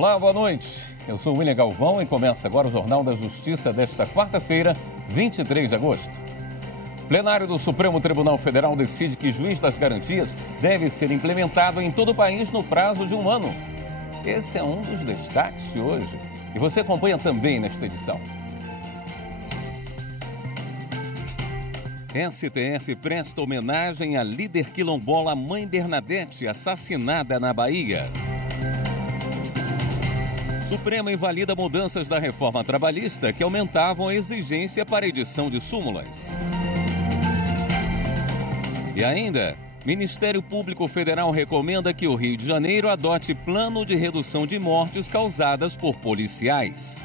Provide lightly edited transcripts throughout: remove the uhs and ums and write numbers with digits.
Olá, boa noite. Eu sou William Galvão e começa agora o Jornal da Justiça desta quarta-feira, 23 de agosto. Plenário do Supremo Tribunal Federal decide que juiz das garantias deve ser implementado em todo o país no prazo de 1 ano. Esse é um dos destaques de hoje e você acompanha também nesta edição. STF presta homenagem à líder quilombola Mãe Bernadette, assassinada na Bahia. Supremo invalida mudanças da reforma trabalhista que aumentavam a exigência para edição de súmulas. E ainda, Ministério Público Federal recomenda que o Rio de Janeiro adote plano de redução de mortes causadas por policiais.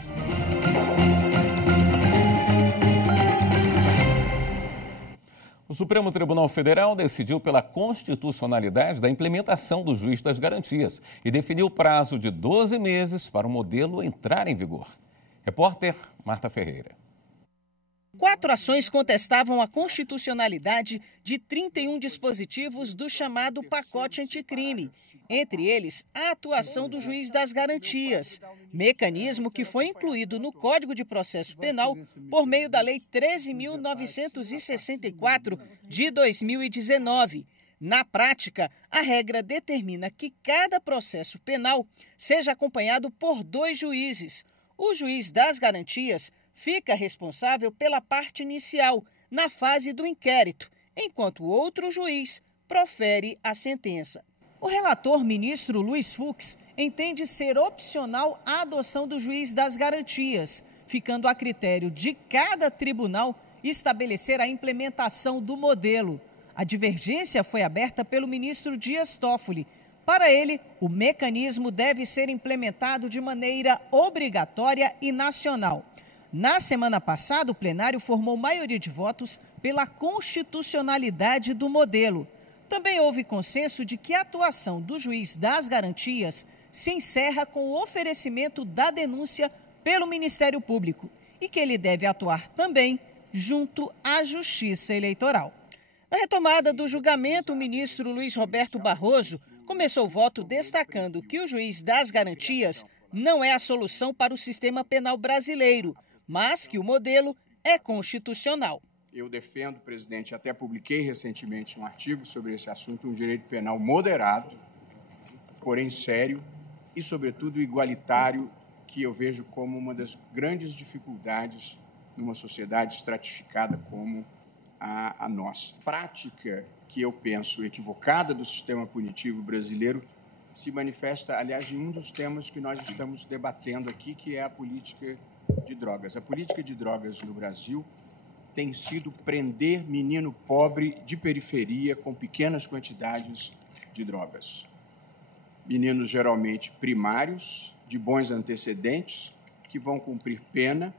O Supremo Tribunal Federal decidiu pela constitucionalidade da implementação do juiz das garantias e definiu o prazo de 12 meses para o modelo entrar em vigor. Repórter Marta Ferreira. 4 ações contestavam a constitucionalidade de 31 dispositivos do chamado pacote anticrime. Entre eles, a atuação do juiz das garantias, mecanismo que foi incluído no Código de Processo Penal por meio da Lei 13.964 de 2019. Na prática, a regra determina que cada processo penal seja acompanhado por 2 juízes. O juiz das garantias fica responsável pela parte inicial, na fase do inquérito, enquanto o outro juiz profere a sentença. O relator, ministro Luiz Fux, entende ser opcional a adoção do juiz das garantias, ficando a critério de cada tribunal estabelecer a implementação do modelo. A divergência foi aberta pelo ministro Dias Toffoli. Para ele, o mecanismo deve ser implementado de maneira obrigatória e nacional. Na semana passada, o plenário formou maioria de votos pela constitucionalidade do modelo. Também houve consenso de que a atuação do juiz das garantias se encerra com o oferecimento da denúncia pelo Ministério Público e que ele deve atuar também junto à Justiça Eleitoral. Na retomada do julgamento, o ministro Luiz Roberto Barroso começou o voto destacando que o juiz das garantias não é a solução para o sistema penal brasileiro, mas que o modelo é constitucional. Eu defendo, presidente, até publiquei recentemente um artigo sobre esse assunto, um direito penal moderado, porém sério e, sobretudo, igualitário, que eu vejo como uma das grandes dificuldades numa sociedade estratificada como a nossa. Prática que eu penso equivocada do sistema punitivo brasileiro se manifesta, aliás, em um dos temas que nós estamos debatendo aqui, que é a política de drogas. A política de drogas no Brasil tem sido prender menino pobre de periferia com pequenas quantidades de drogas. Meninos geralmente primários, de bons antecedentes, que vão cumprir pena,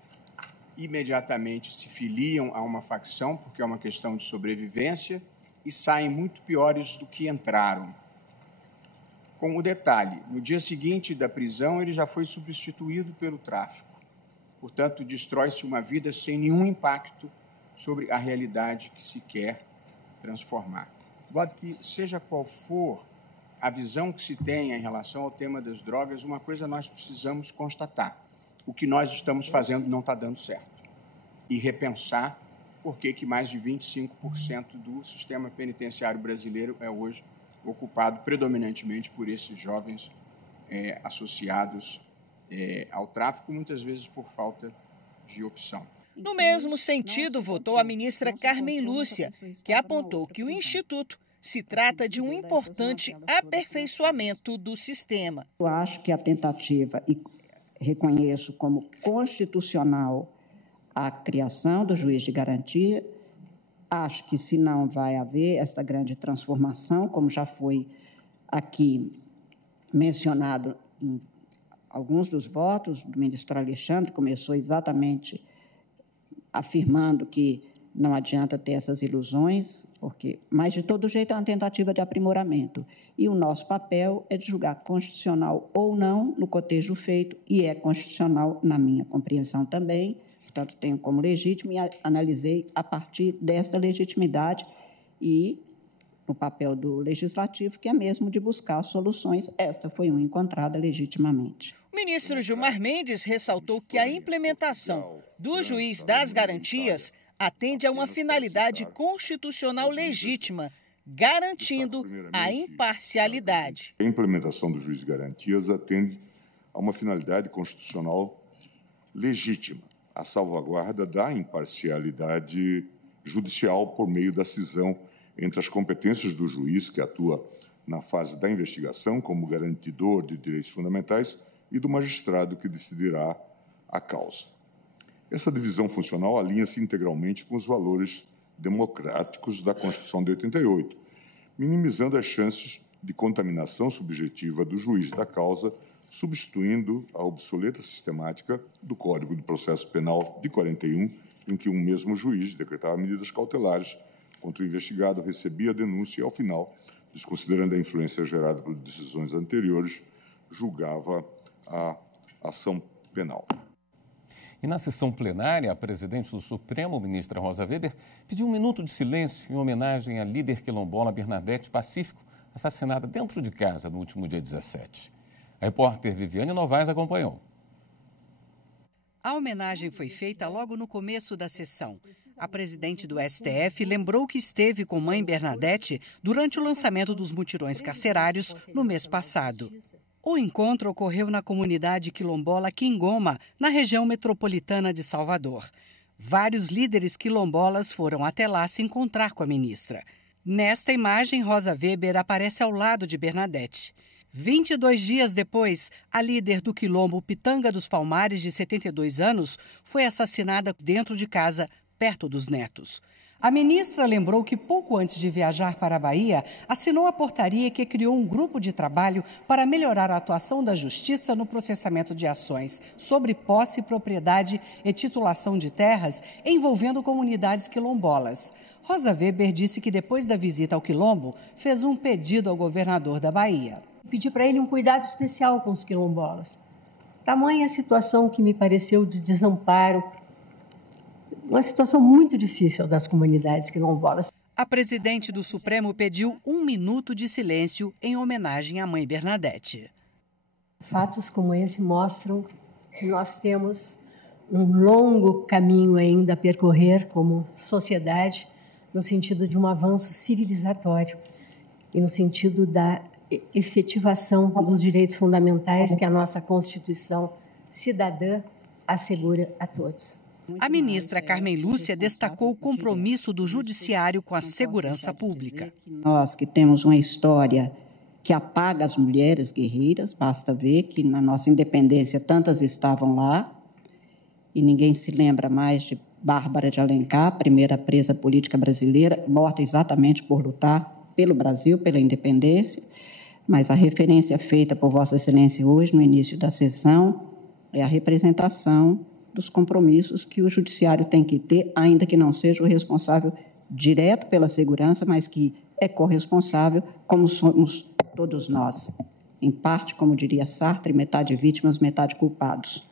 imediatamente se filiam a uma facção, porque é uma questão de sobrevivência, e saem muito piores do que entraram. Com o detalhe, no dia seguinte da prisão, ele já foi substituído pelo tráfico. Portanto, destrói-se uma vida sem nenhum impacto sobre a realidade que se quer transformar. De modo que, seja qual for a visão que se tenha em relação ao tema das drogas, uma coisa nós precisamos constatar. O que nós estamos fazendo não está dando certo. E repensar por que mais de 25% do sistema penitenciário brasileiro é hoje ocupado predominantemente por esses jovens associados ao tráfico, muitas vezes por falta de opção. No mesmo sentido, votou a ministra Carmen Lúcia, que apontou que o Instituto se trata de um importante aperfeiçoamento do sistema. Eu acho que a tentativa, e reconheço como constitucional a criação do juiz de garantia, acho que se não vai haver esta grande transformação, como já foi aqui mencionado em alguns dos votos, do ministro Alexandre começou exatamente afirmando que não adianta ter essas ilusões, mas, de todo jeito, é uma tentativa de aprimoramento. E o nosso papel é de julgar constitucional ou não no cotejo feito, e é constitucional na minha compreensão também, portanto, tenho como legítimo e analisei a partir desta legitimidade e no papel do legislativo, que é mesmo de buscar soluções. Esta foi uma encontrada legitimamente. O ministro Gilmar Mendes ressaltou que a implementação do juiz das garantias atende a uma finalidade constitucional legítima, garantindo a imparcialidade. A implementação do juiz de garantias atende a uma finalidade constitucional legítima, a salvaguarda da imparcialidade judicial por meio da cisão entre as competências do juiz, que atua na fase da investigação como garantidor de direitos fundamentais, e do magistrado, que decidirá a causa. Essa divisão funcional alinha-se integralmente com os valores democráticos da Constituição de 88, minimizando as chances de contaminação subjetiva do juiz da causa, substituindo a obsoleta sistemática do Código de Processo Penal de 41, em que um mesmo juiz decretava medidas cautelares contra o investigado, recebia a denúncia e, ao final, desconsiderando a influência gerada por decisões anteriores, julgava a ação penal. E na sessão plenária, a presidente do Supremo, ministra Rosa Weber, pediu 1 minuto de silêncio em homenagem à líder quilombola Bernadette Pacífico, assassinada dentro de casa no último dia 17. A repórter Viviane Novaes acompanhou. A homenagem foi feita logo no começo da sessão. A presidente do STF lembrou que esteve com mãe Bernadette durante o lançamento dos mutirões carcerários no mês passado. O encontro ocorreu na comunidade quilombola Quingoma, na região metropolitana de Salvador. Vários líderes quilombolas foram até lá se encontrar com a ministra. Nesta imagem, Rosa Weber aparece ao lado de Bernadette. 22 dias depois, a líder do quilombo Pitanga dos Palmares, de 72 anos, foi assassinada dentro de casa, perto dos netos. A ministra lembrou que pouco antes de viajar para a Bahia, assinou a portaria que criou um grupo de trabalho para melhorar a atuação da Justiça no processamento de ações sobre posse, propriedade e titulação de terras envolvendo comunidades quilombolas. Rosa Weber disse que depois da visita ao quilombo, fez um pedido ao governador da Bahia. Pedi para ele um cuidado especial com os quilombolas. Tamanha a situação que me pareceu de desamparo, uma situação muito difícil das comunidades quilombolas. A presidente do Supremo pediu 1 minuto de silêncio em homenagem à mãe Bernadette. Fatos como esse mostram que nós temos um longo caminho ainda a percorrer como sociedade, no sentido de um avanço civilizatório e no sentido da efetivação dos direitos fundamentais que a nossa Constituição cidadã assegura a todos. A ministra Carmen Lúcia destacou o compromisso do Judiciário com a segurança pública. Nós que temos uma história que apaga as mulheres guerreiras, basta ver que na nossa independência tantas estavam lá, e ninguém se lembra mais de Bárbara de Alencar, primeira presa política brasileira, morta exatamente por lutar pelo Brasil, pela independência. Mas a referência feita por Vossa Excelência hoje, no início da sessão, é a representação dos compromissos que o Judiciário tem que ter, ainda que não seja o responsável direto pela segurança, mas que é corresponsável, como somos todos nós. Em parte, como diria Sartre, metade vítimas, metade culpados.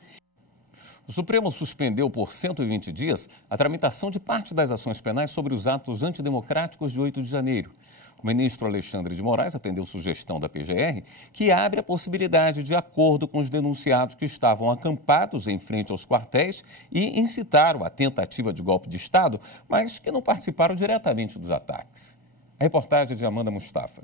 O Supremo suspendeu por 120 dias a tramitação de parte das ações penais sobre os atos antidemocráticos de 8 de janeiro. O ministro Alexandre de Moraes atendeu sugestão da PGR, que abre a possibilidade de acordo com os denunciados que estavam acampados em frente aos quartéis e incitaram a tentativa de golpe de Estado, mas que não participaram diretamente dos ataques. A reportagem de Amanda Mustafa.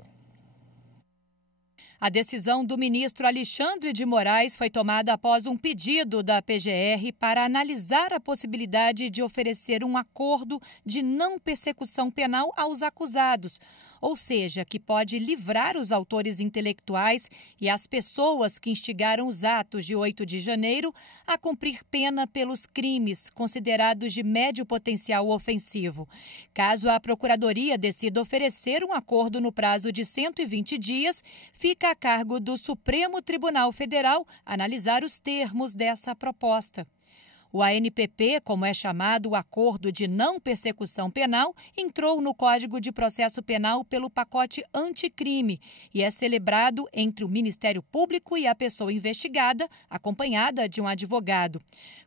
A decisão do ministro Alexandre de Moraes foi tomada após um pedido da PGR para analisar a possibilidade de oferecer um acordo de não persecução penal aos acusados, ou seja, que pode livrar os autores intelectuais e as pessoas que instigaram os atos de 8 de janeiro a cumprir pena pelos crimes considerados de médio potencial ofensivo. Caso a Procuradoria decida oferecer um acordo no prazo de 120 dias, fica a cargo do Supremo Tribunal Federal analisar os termos dessa proposta. O ANPP, como é chamado o Acordo de Não Persecução Penal, entrou no Código de Processo Penal pelo pacote anticrime e é celebrado entre o Ministério Público e a pessoa investigada, acompanhada de um advogado.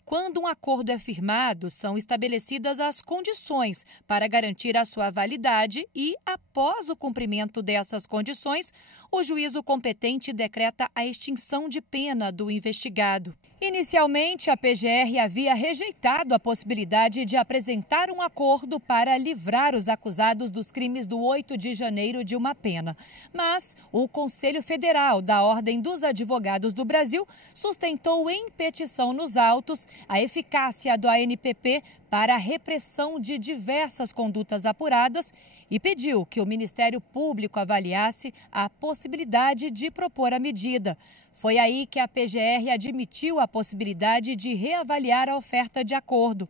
Quando um acordo é firmado, são estabelecidas as condições para garantir a sua validade e, após o cumprimento dessas condições, o juízo competente decreta a extinção de pena do investigado. Inicialmente, a PGR havia rejeitado a possibilidade de apresentar um acordo para livrar os acusados dos crimes do 8 de janeiro de uma pena. Mas o Conselho Federal da Ordem dos Advogados do Brasil sustentou em petição nos autos a eficácia do ANPP para a repressão de diversas condutas apuradas e pediu que o Ministério Público avaliasse a possibilidade de propor a medida. Foi aí que a PGR admitiu a possibilidade de reavaliar a oferta de acordo.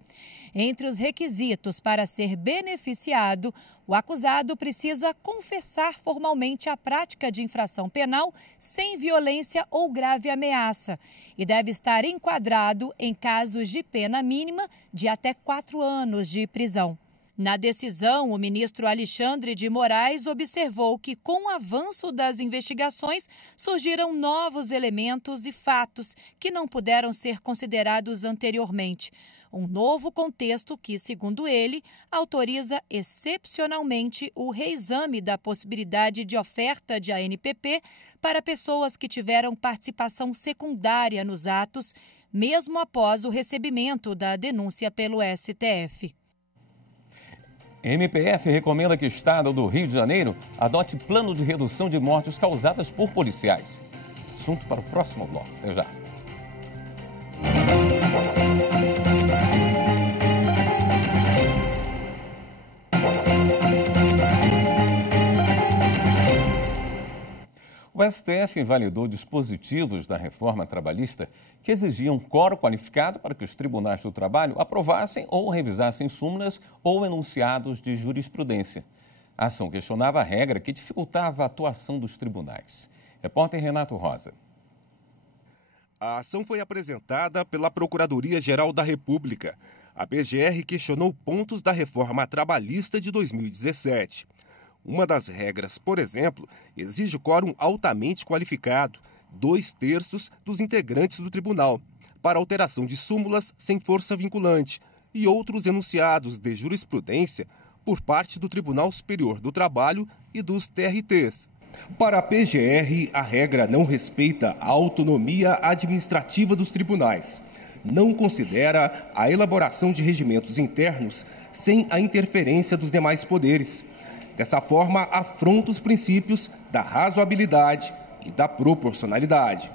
Entre os requisitos para ser beneficiado, o acusado precisa confessar formalmente a prática de infração penal sem violência ou grave ameaça e deve estar enquadrado em casos de pena mínima de até 4 anos de prisão. Na decisão, o ministro Alexandre de Moraes observou que, com o avanço das investigações, surgiram novos elementos e fatos que não puderam ser considerados anteriormente. Um novo contexto que, segundo ele, autoriza excepcionalmente o reexame da possibilidade de oferta de ANPP para pessoas que tiveram participação secundária nos atos, mesmo após o recebimento da denúncia pelo STF. MPF recomenda que o Estado do Rio de Janeiro adote plano de redução de mortes causadas por policiais. Assunto para o próximo bloco. Até já. O STF invalidou dispositivos da reforma trabalhista que exigiam quórum qualificado para que os tribunais do trabalho aprovassem ou revisassem súmulas ou enunciados de jurisprudência. A ação questionava a regra que dificultava a atuação dos tribunais. Repórter Renato Rosa. A ação foi apresentada pela Procuradoria-Geral da República. A PGR questionou pontos da reforma trabalhista de 2017. Uma das regras, por exemplo, exige quórum altamente qualificado, 2/3 dos integrantes do tribunal, para alteração de súmulas sem força vinculante e outros enunciados de jurisprudência por parte do Tribunal Superior do Trabalho e dos TRTs. Para a PGR, a regra não respeita a autonomia administrativa dos tribunais, não considera a elaboração de regimentos internos sem a interferência dos demais poderes. Dessa forma, afronta os princípios da razoabilidade e da proporcionalidade.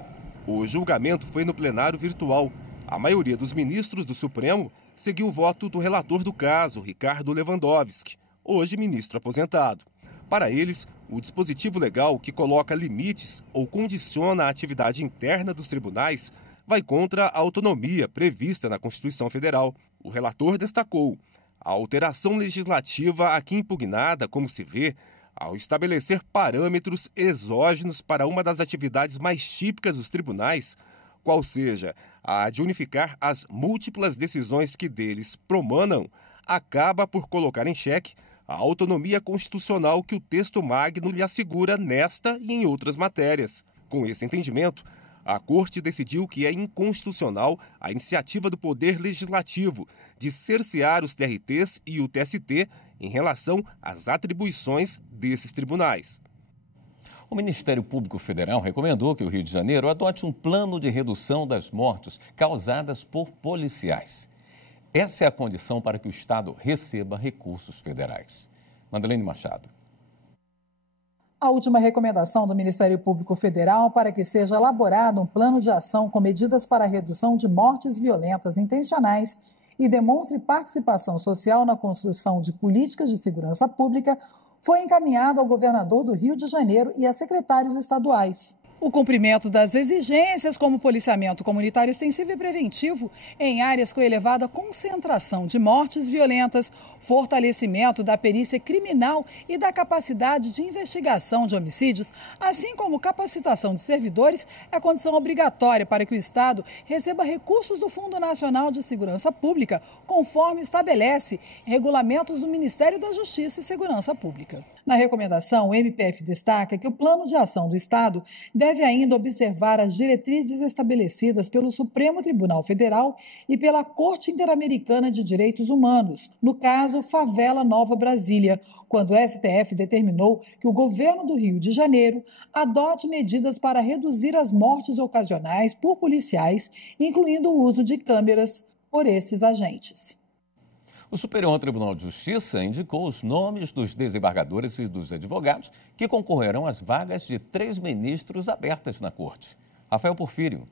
O julgamento foi no plenário virtual. A maioria dos ministros do Supremo seguiu o voto do relator do caso, Ricardo Lewandowski, hoje ministro aposentado. Para eles, o dispositivo legal que coloca limites ou condiciona a atividade interna dos tribunais vai contra a autonomia prevista na Constituição Federal. O relator destacou: a alteração legislativa aqui impugnada, como se vê, ao estabelecer parâmetros exógenos para uma das atividades mais típicas dos tribunais, qual seja a de unificar as múltiplas decisões que deles promanam, acaba por colocar em xeque a autonomia constitucional que o texto magno lhe assegura nesta e em outras matérias. Com esse entendimento, a Corte decidiu que é inconstitucional a iniciativa do Poder Legislativo de cercear os TRTs e o TST em relação às atribuições desses tribunais. O Ministério Público Federal recomendou que o Rio de Janeiro adote um plano de redução das mortes causadas por policiais. Essa é a condição para que o Estado receba recursos federais. Madeleine Machado. A última recomendação do Ministério Público Federal para que seja elaborado um plano de ação com medidas para a redução de mortes violentas intencionais e demonstre participação social na construção de políticas de segurança pública foi encaminhado ao governador do Rio de Janeiro e a secretários estaduais. O cumprimento das exigências como policiamento comunitário extensivo e preventivo em áreas com elevada concentração de mortes violentas, fortalecimento da perícia criminal e da capacidade de investigação de homicídios, assim como capacitação de servidores, é condição obrigatória para que o Estado receba recursos do Fundo Nacional de Segurança Pública, conforme estabelece regulamentos do Ministério da Justiça e Segurança Pública. Na recomendação, o MPF destaca que o plano de ação do Estado deve deve ainda observar as diretrizes estabelecidas pelo Supremo Tribunal Federal e pela Corte Interamericana de Direitos Humanos, no caso Favela Nova Brasília, quando o STF determinou que o governo do Rio de Janeiro adote medidas para reduzir as mortes ocasionais por policiais, incluindo o uso de câmeras por esses agentes. O Superior Tribunal de Justiça indicou os nomes dos desembargadores e dos advogados que concorrerão às vagas de 3 ministros abertas na Corte. Rafael Porfírio.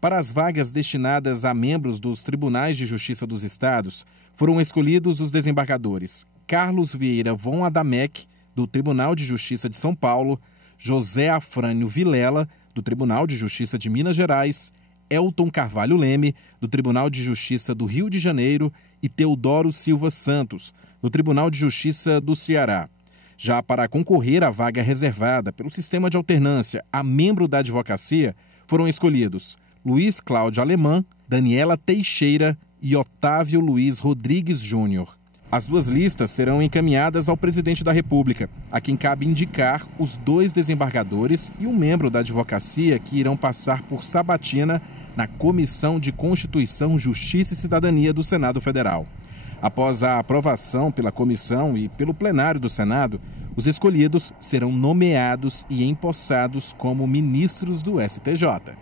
Para as vagas destinadas a membros dos Tribunais de Justiça dos Estados, foram escolhidos os desembargadores Carlos Vieira von Adamec, do Tribunal de Justiça de São Paulo, José Afrânio Vilela, do Tribunal de Justiça de Minas Gerais, Elton Carvalho Leme, do Tribunal de Justiça do Rio de Janeiro, e Teodoro Silva Santos, do Tribunal de Justiça do Ceará. Já para concorrer à vaga reservada pelo sistema de alternância a membro da advocacia, foram escolhidos Luiz Cláudio Alemã, Daniela Teixeira e Otávio Luiz Rodrigues Júnior. As 2 listas serão encaminhadas ao presidente da República, a quem cabe indicar os 2 desembargadores e um membro da advocacia que irão passar por sabatina na Comissão de Constituição, Justiça e Cidadania do Senado Federal. Após a aprovação pela comissão e pelo plenário do Senado, os escolhidos serão nomeados e empossados como ministros do STJ.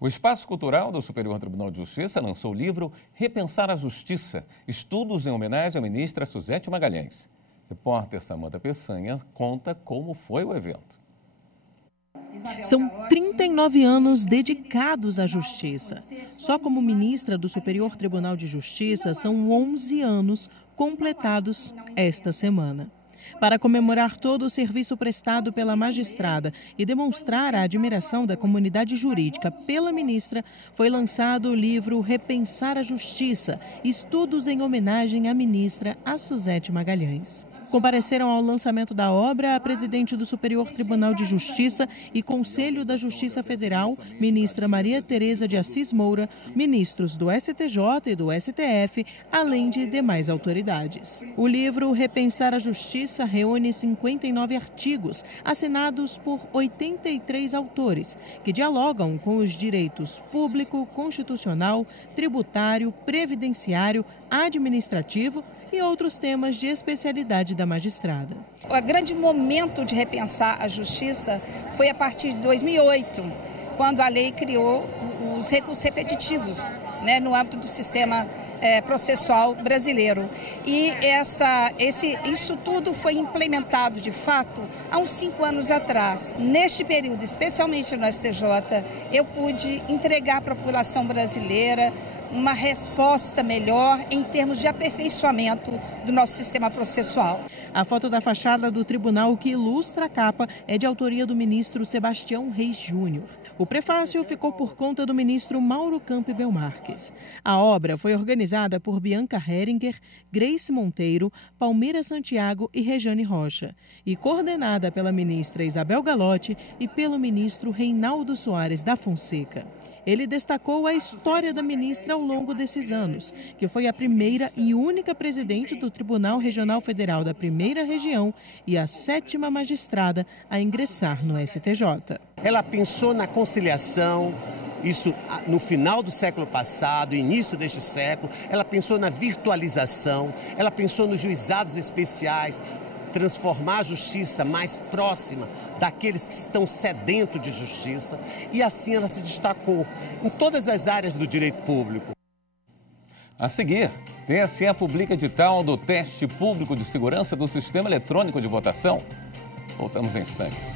O Espaço Cultural do Superior Tribunal de Justiça lançou o livro Repensar a Justiça, estudos em homenagem à ministra Suzete Magalhães. Repórter Samanta Peçanha conta como foi o evento. São 39 anos dedicados à justiça. Só como ministra do Superior Tribunal de Justiça, são 11 anos completados esta semana. Para comemorar todo o serviço prestado pela magistrada e demonstrar a admiração da comunidade jurídica pela ministra, foi lançado o livro Repensar a Justiça, estudos em homenagem à ministra Suzete Magalhães. Compareceram ao lançamento da obra a presidente do Superior Tribunal de Justiça e Conselho da Justiça Federal, ministra Maria Tereza de Assis Moura, ministros do STJ e do STF, além de demais autoridades. O livro Repensar a Justiça reúne 59 artigos, assinados por 83 autores, que dialogam com os direitos público, constitucional, tributário, previdenciário, administrativo e outros temas de especialidade da magistrada. O grande momento de repensar a justiça foi a partir de 2008, quando a lei criou os recursos repetitivos, no âmbito do sistema processual brasileiro. E isso tudo foi implementado, de fato, há uns 5 anos atrás. Neste período, especialmente no STJ, eu pude entregar para a população brasileira uma resposta melhor em termos de aperfeiçoamento do nosso sistema processual. A foto da fachada do tribunal que ilustra a capa é de autoria do ministro Sebastião Reis Júnior. O prefácio ficou por conta do ministro Mauro Campbell Marques. A obra foi organizada por Bianca Heringer, Grace Monteiro, Palmeira Santiago e Rejane Rocha e coordenada pela ministra Isabel Galotti e pelo ministro Reinaldo Soares da Fonseca. Ele destacou a história da ministra ao longo desses anos, que foi a primeira e única presidente do Tribunal Regional Federal da Primeira Região e a 7ª magistrada a ingressar no STJ. Ela pensou na conciliação, isso no final do século passado, início deste século. Ela pensou na virtualização, ela pensou nos juizados especiais, transformar a justiça mais próxima daqueles que estão sedentos de justiça, e assim ela se destacou em todas as áreas do direito público. A seguir, TSE publica edital do teste público de segurança do Sistema Eletrônico de Votação. Voltamos em instantes.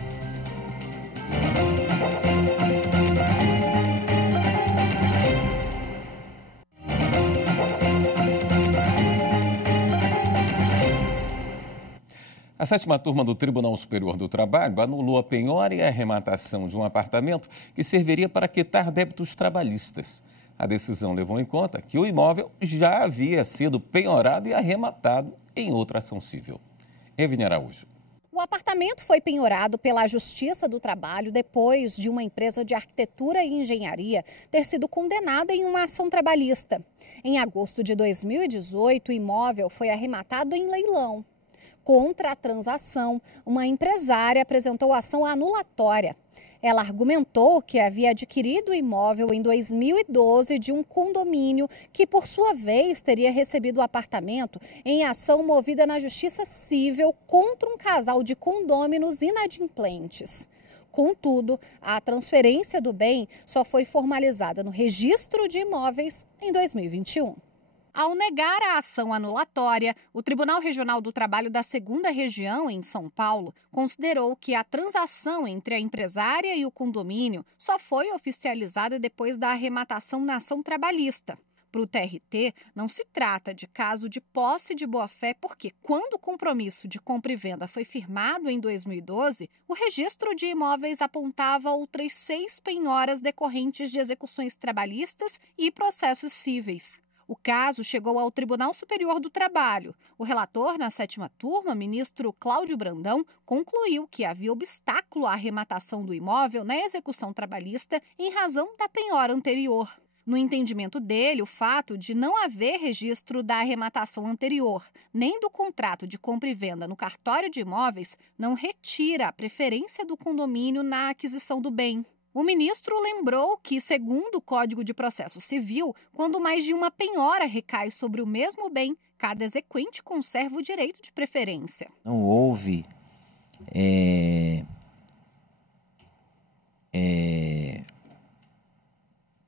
A 7ª turma do Tribunal Superior do Trabalho anulou a penhora e a arrematação de um apartamento que serviria para quitar débitos trabalhistas. A decisão levou em conta que o imóvel já havia sido penhorado e arrematado em outra ação civil. Evine Araújo. O apartamento foi penhorado pela Justiça do Trabalho depois de uma empresa de arquitetura e engenharia ter sido condenada em uma ação trabalhista. Em agosto de 2018, o imóvel foi arrematado em leilão. Contra a transação, uma empresária apresentou ação anulatória. Ela argumentou que havia adquirido o imóvel em 2012 de um condomínio que, por sua vez, teria recebido o apartamento em ação movida na Justiça Civil contra um casal de condôminos inadimplentes. Contudo, a transferência do bem só foi formalizada no Registro de Imóveis em 2021. Ao negar a ação anulatória, o Tribunal Regional do Trabalho da 2ª Região, em São Paulo, considerou que a transação entre a empresária e o condomínio só foi oficializada depois da arrematação na ação trabalhista. Para o TRT, não se trata de caso de posse de boa-fé, porque quando o compromisso de compra e venda foi firmado em 2012, o registro de imóveis apontava outras 6 penhoras decorrentes de execuções trabalhistas e processos cíveis. O caso chegou ao Tribunal Superior do Trabalho. O relator na 7ª turma, ministro Cláudio Brandão, concluiu que havia obstáculo à arrematação do imóvel na execução trabalhista em razão da penhora anterior. No entendimento dele, o fato de não haver registro da arrematação anterior, nem do contrato de compra e venda no cartório de imóveis, não retira a preferência do condomínio na aquisição do bem. O ministro lembrou que, segundo o Código de Processo Civil, quando mais de uma penhora recai sobre o mesmo bem, cada exequente conserva o direito de preferência. Não houve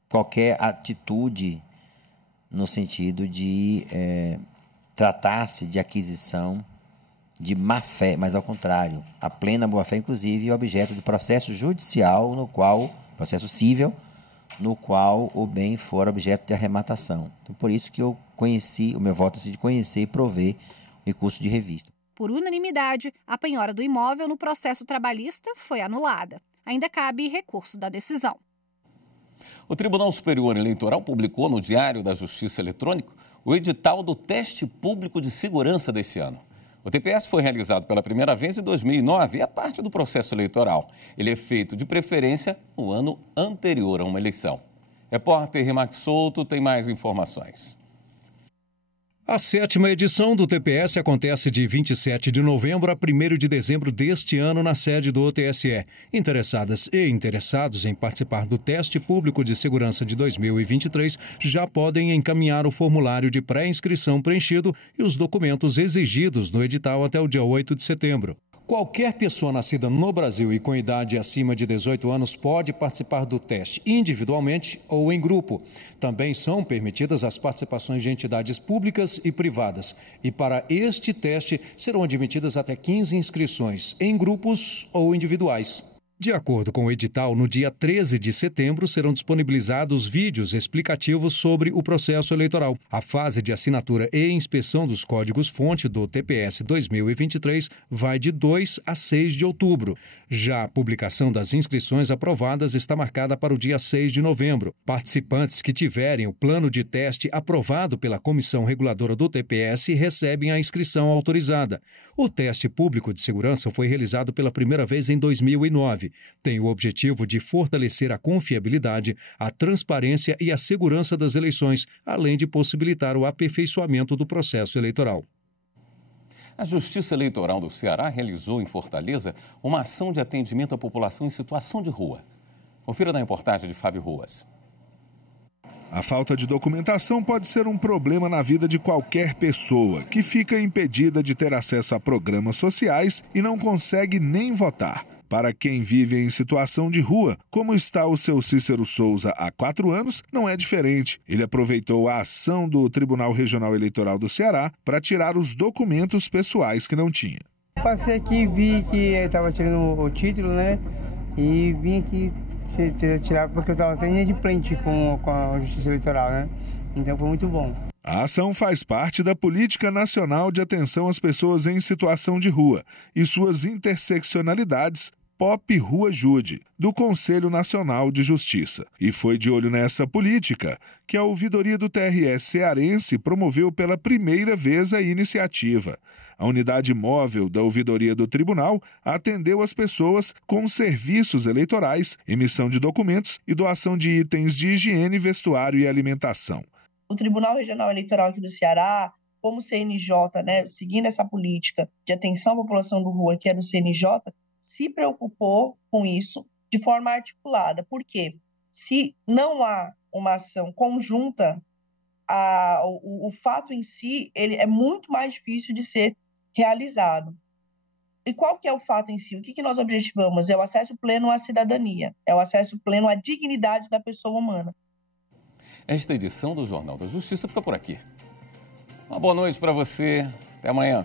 qualquer atitude no sentido de tratar-se de aquisição de má-fé, mas ao contrário, a plena boa-fé, inclusive, é objeto de processo judicial, processo cível, no qual o bem for objeto de arrematação. Então, por isso que eu conheci, o meu voto é de conhecer e prover o recurso de revista. Por unanimidade, a penhora do imóvel no processo trabalhista foi anulada. Ainda cabe recurso da decisão. O Tribunal Superior Eleitoral publicou no Diário da Justiça Eletrônico o edital do teste público de segurança deste ano. O TPS foi realizado pela primeira vez em 2009 e é parte do processo eleitoral. Ele é feito de preferência no ano anterior a uma eleição. Repórter Rimac Souto tem mais informações. A 7ª edição do TPS acontece de 27 de novembro a 1º de dezembro deste ano na sede do TSE. Interessadas e interessados em participar do teste público de segurança de 2023 já podem encaminhar o formulário de pré-inscrição preenchido e os documentos exigidos no edital até o dia 8 de setembro. Qualquer pessoa nascida no Brasil e com idade acima de 18 anos pode participar do teste individualmente ou em grupo. Também são permitidas as participações de entidades públicas e privadas. E para este teste serão admitidas até 15 inscrições, em grupos ou individuais. De acordo com o edital, no dia 13 de setembro serão disponibilizados vídeos explicativos sobre o processo eleitoral. A fase de assinatura e inspeção dos códigos-fonte do TPS 2023 vai de 2 a 6 de outubro. Já a publicação das inscrições aprovadas está marcada para o dia 6 de novembro. Participantes que tiverem o plano de teste aprovado pela Comissão Reguladora do TPS recebem a inscrição autorizada. O teste público de segurança foi realizado pela primeira vez em 2009. Tem o objetivo de fortalecer a confiabilidade, a transparência e a segurança das eleições, além de possibilitar o aperfeiçoamento do processo eleitoral. A Justiça Eleitoral do Ceará realizou em Fortaleza uma ação de atendimento à população em situação de rua. Confira na reportagem de Fábio Ruas. A falta de documentação pode ser um problema na vida de qualquer pessoa que fica impedida de ter acesso a programas sociais e não consegue nem votar. Para quem vive em situação de rua, como está o seu Cícero Souza há 4 anos, não é diferente. Ele aproveitou a ação do Tribunal Regional Eleitoral do Ceará para tirar os documentos pessoais que não tinha. Passei aqui e vi que ele estava tirando o título, né? E vim aqui tirar porque eu estava tendo inadimplente com a Justiça Eleitoral, né? Então foi muito bom. A ação faz parte da Política Nacional de Atenção às Pessoas em Situação de Rua e suas interseccionalidades POP Rua Jude, do Conselho Nacional de Justiça. E foi de olho nessa política que a ouvidoria do TRE cearense promoveu pela primeira vez a iniciativa. A unidade móvel da ouvidoria do tribunal atendeu as pessoas com serviços eleitorais, emissão de documentos e doação de itens de higiene, vestuário e alimentação. O Tribunal Regional Eleitoral aqui do Ceará como o CNJ, né, seguindo essa política de atenção à população de rua, que é do CNJ, se preocupou com isso de forma articulada. Por quê? Se não há uma ação conjunta, o fato em si ele é muito mais difícil de ser realizado. E qual que é o fato em si? O que nós objetivamos? É o acesso pleno à cidadania, é o acesso pleno à dignidade da pessoa humana. Esta edição do Jornal da Justiça fica por aqui. Uma boa noite para você. Até amanhã.